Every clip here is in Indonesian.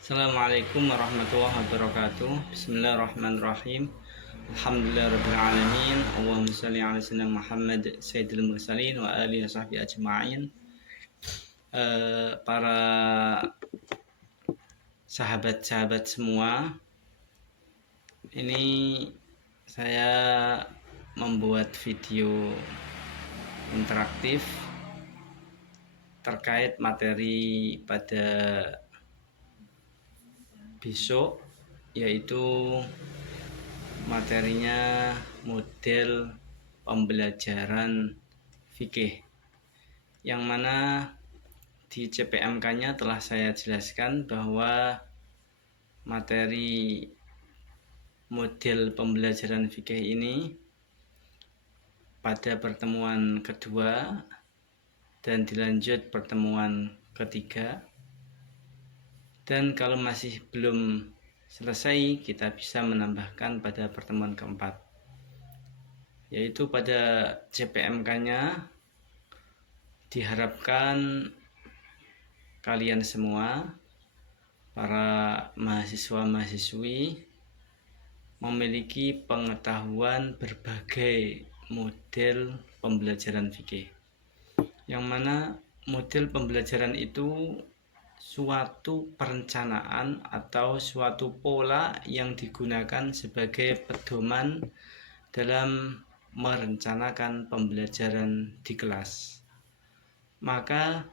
Assalamualaikum warahmatullahi wabarakatuh. Bismillahirrahmanirrahim. Alhamdulillahirrabbilalamin. Allahumma salli ala sayyidina Muhammad sayyidil mursalin wa alihi wa sahbihi ajma'in. Para sahabat-sahabat semua, ini saya membuat video interaktif terkait materi pada besok, yaitu materinya model pembelajaran fikih, yang mana di CPMK-nya telah saya jelaskan bahwa materi model pembelajaran fikih ini pada pertemuan kedua dan dilanjut pertemuan ketiga, dan kalau masih belum selesai kita bisa menambahkan pada pertemuan keempat, yaitu pada CPMK-nya diharapkan kalian semua para mahasiswa-mahasiswi memiliki pengetahuan berbagai model pembelajaran fikih, yang mana model pembelajaran itu suatu perencanaan atau suatu pola yang digunakan sebagai pedoman dalam merencanakan pembelajaran di kelas. Maka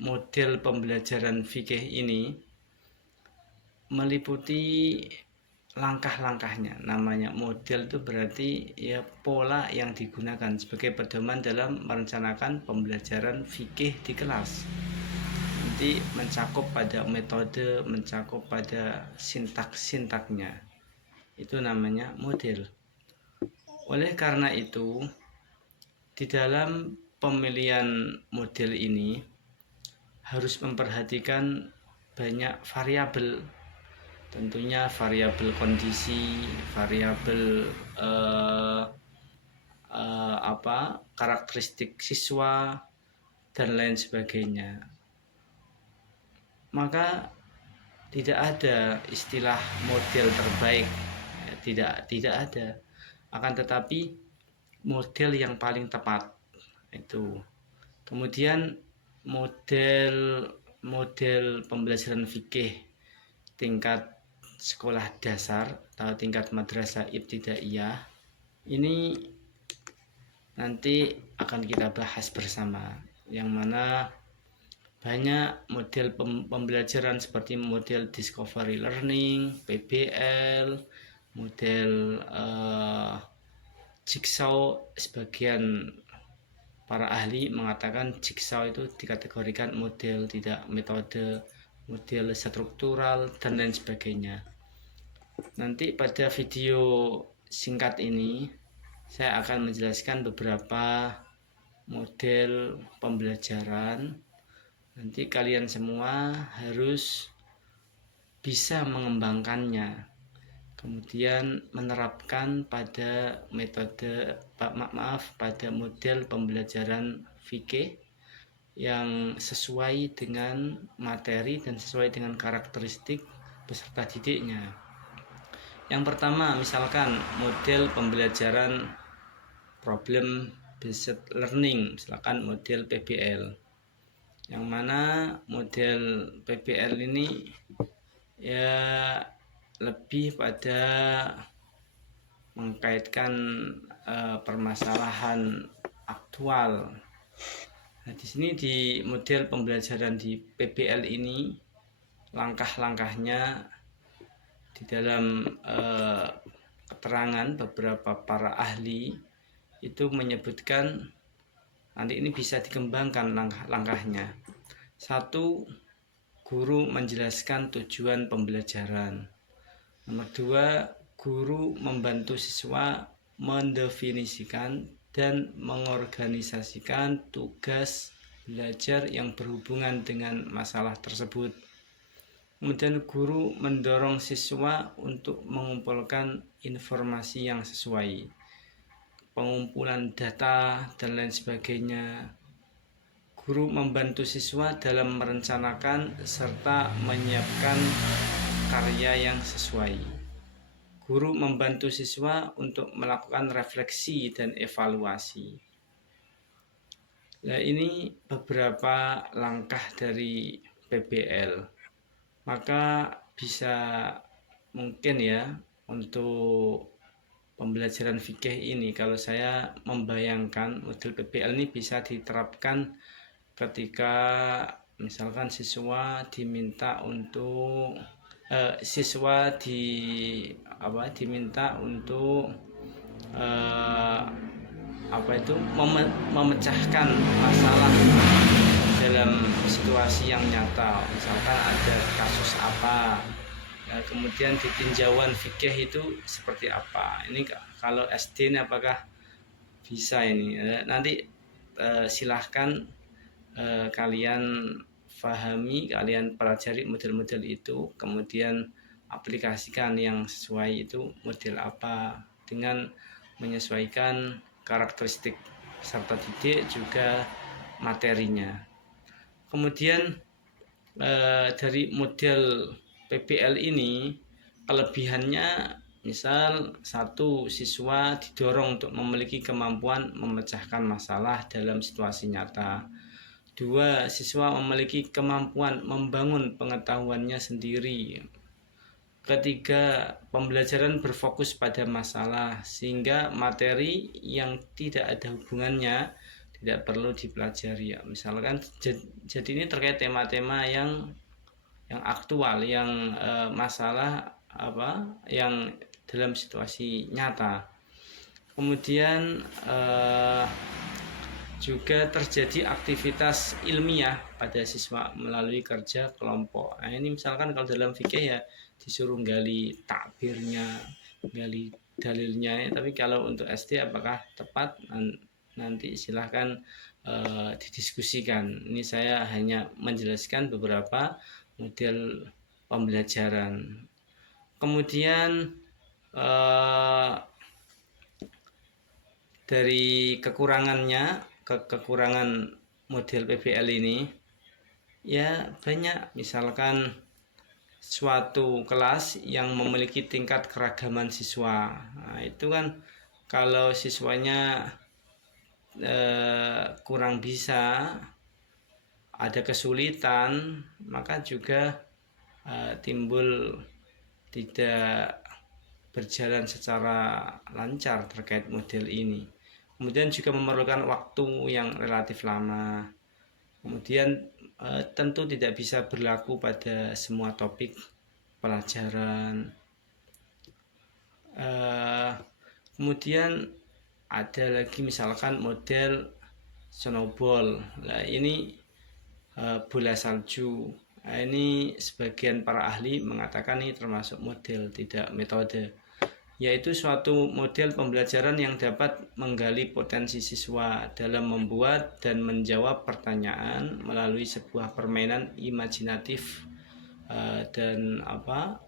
model pembelajaran fikih ini meliputi langkah-langkahnya. Namanya model itu berarti ya pola yang digunakan sebagai pedoman dalam merencanakan pembelajaran fikih di kelas. Nanti mencakup pada metode, mencakup pada sintak-sintaknya. Itu namanya model. Oleh karena itu, di dalam pemilihan model ini harus memperhatikan banyak variabel. Tentunya variabel kondisi, variabel karakteristik siswa dan lain sebagainya. Maka tidak ada istilah model terbaik, tidak ada. Akan tetapi model yang paling tepat itu. Kemudian model pembelajaran fikih tingkat sekolah dasar atau tingkat madrasah ibtidaiyah ini nanti akan kita bahas bersama, yang mana banyak model pembelajaran seperti model discovery learning, PBL, model jigsaw. Sebagian para ahli mengatakan jigsaw itu dikategorikan model, tidak metode, model struktural dan lain sebagainya. Nanti pada video singkat ini saya akan menjelaskan beberapa model pembelajaran. Nanti kalian semua harus bisa mengembangkannya, kemudian menerapkan pada pada model pembelajaran fikih yang sesuai dengan materi dan sesuai dengan karakteristik peserta didiknya. Yang pertama, misalkan model pembelajaran problem based learning, misalkan model PBL, yang mana model PBL ini ya lebih pada mengkaitkan permasalahan aktual. Nah, di sini di model pembelajaran di PBL ini langkah-langkahnya di dalam keterangan beberapa para ahli itu menyebutkan, nanti ini bisa dikembangkan langkah-langkahnya. 1. Guru menjelaskan tujuan pembelajaran. Nomor 2, guru membantu siswa mendefinisikan dan mengorganisasikan tugas belajar yang berhubungan dengan masalah tersebut. Kemudian guru mendorong siswa untuk mengumpulkan informasi yang sesuai, pengumpulan data dan lain sebagainya. Guru membantu siswa dalam merencanakan serta menyiapkan karya yang sesuai. Guru membantu siswa untuk melakukan refleksi dan evaluasi. Nah, ini beberapa langkah dari PBL. Maka bisa mungkin ya untuk pembelajaran fikih ini, kalau saya membayangkan model PBL ini bisa diterapkan ketika misalkan siswa diminta untuk diminta untuk eh, memecahkan masalah dalam situasi yang nyata. Misalkan ada kasus apa, ya, kemudian di tinjauan fikih itu seperti apa. Ini kalau SD ini apakah bisa ini? Nanti silahkan kalian pahami, kalian pelajari model-model itu, kemudian aplikasikan yang sesuai itu model apa dengan menyesuaikan karakteristik peserta didik juga materinya. Kemudian dari model PBL ini kelebihannya, misal satu, siswa didorong untuk memiliki kemampuan memecahkan masalah dalam situasi nyata. Dua, siswa memiliki kemampuan membangun pengetahuannya sendiri. Ketiga, pembelajaran berfokus pada masalah sehingga materi yang tidak ada hubungannya tidak perlu dipelajari. Ya, misalkan jadi ini terkait tema-tema yang aktual, yang masalah yang dalam situasi nyata. Kemudian juga terjadi aktivitas ilmiah pada siswa melalui kerja kelompok. Nah, ini misalkan kalau dalam fikih ya disuruh gali takbirnya, gali dalilnya. Tapi kalau untuk SD apakah tepat, nanti silahkan didiskusikan. Ini saya hanya menjelaskan beberapa model pembelajaran. Kemudian dari kekurangannya, kekurangan model PBL ini ya banyak. Misalkan suatu kelas yang memiliki tingkat keragaman siswa, nah, itu kan kalau siswanya kurang bisa, ada kesulitan, maka juga timbul tidak berjalan secara lancar terkait model ini. Kemudian juga memerlukan waktu yang relatif lama. Kemudian tentu tidak bisa berlaku pada semua topik pelajaran. Kemudian ada lagi misalkan model snowball. Nah, ini bola salju. Nah, ini sebagian para ahli mengatakan ini termasuk model, tidak metode, yaitu suatu model pembelajaran yang dapat menggali potensi siswa dalam membuat dan menjawab pertanyaan melalui sebuah permainan imajinatif dan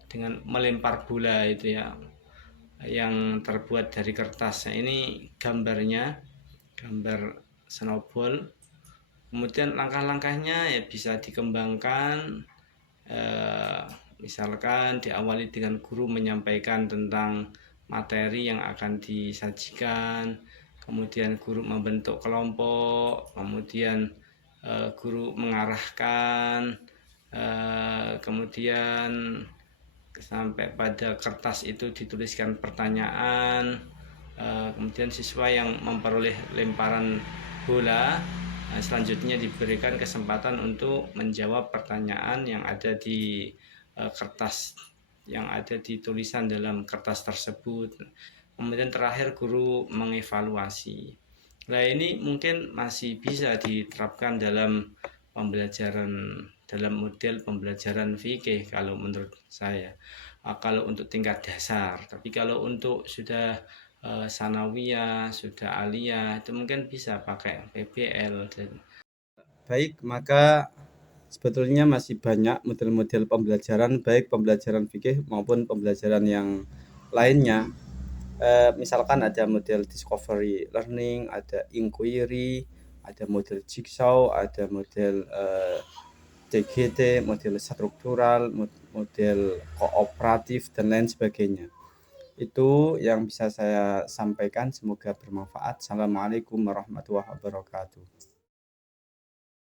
dengan melempar bola itu ya, yang terbuat dari kertas. Nah, ini gambarnya, gambar snowball. Kemudian langkah-langkahnya ya bisa dikembangkan, misalkan diawali dengan guru menyampaikan tentang materi yang akan disajikan, kemudian guru membentuk kelompok, kemudian guru mengarahkan, kemudian sampai pada kertas itu dituliskan pertanyaan, kemudian siswa yang memperoleh lemparan bola selanjutnya diberikan kesempatan untuk menjawab pertanyaan yang ada di kertas, yang ada di tulisan dalam kertas tersebut. Kemudian terakhir guru mengevaluasi. Nah, ini mungkin masih bisa diterapkan dalam pembelajaran, dalam model pembelajaran fikih kalau menurut saya, kalau untuk tingkat dasar. Tapi kalau untuk sudah sanawiyah, sudah aliyah, itu mungkin bisa pakai PBL. Baik, maka sebetulnya masih banyak model-model pembelajaran, baik pembelajaran fikih maupun pembelajaran yang lainnya. Misalkan ada model discovery learning, ada inquiry, ada model jigsaw, ada model TGT, model struktural, model kooperatif dan lain sebagainya. Itu yang bisa saya sampaikan, semoga bermanfaat. Assalamualaikum warahmatullahi wabarakatuh.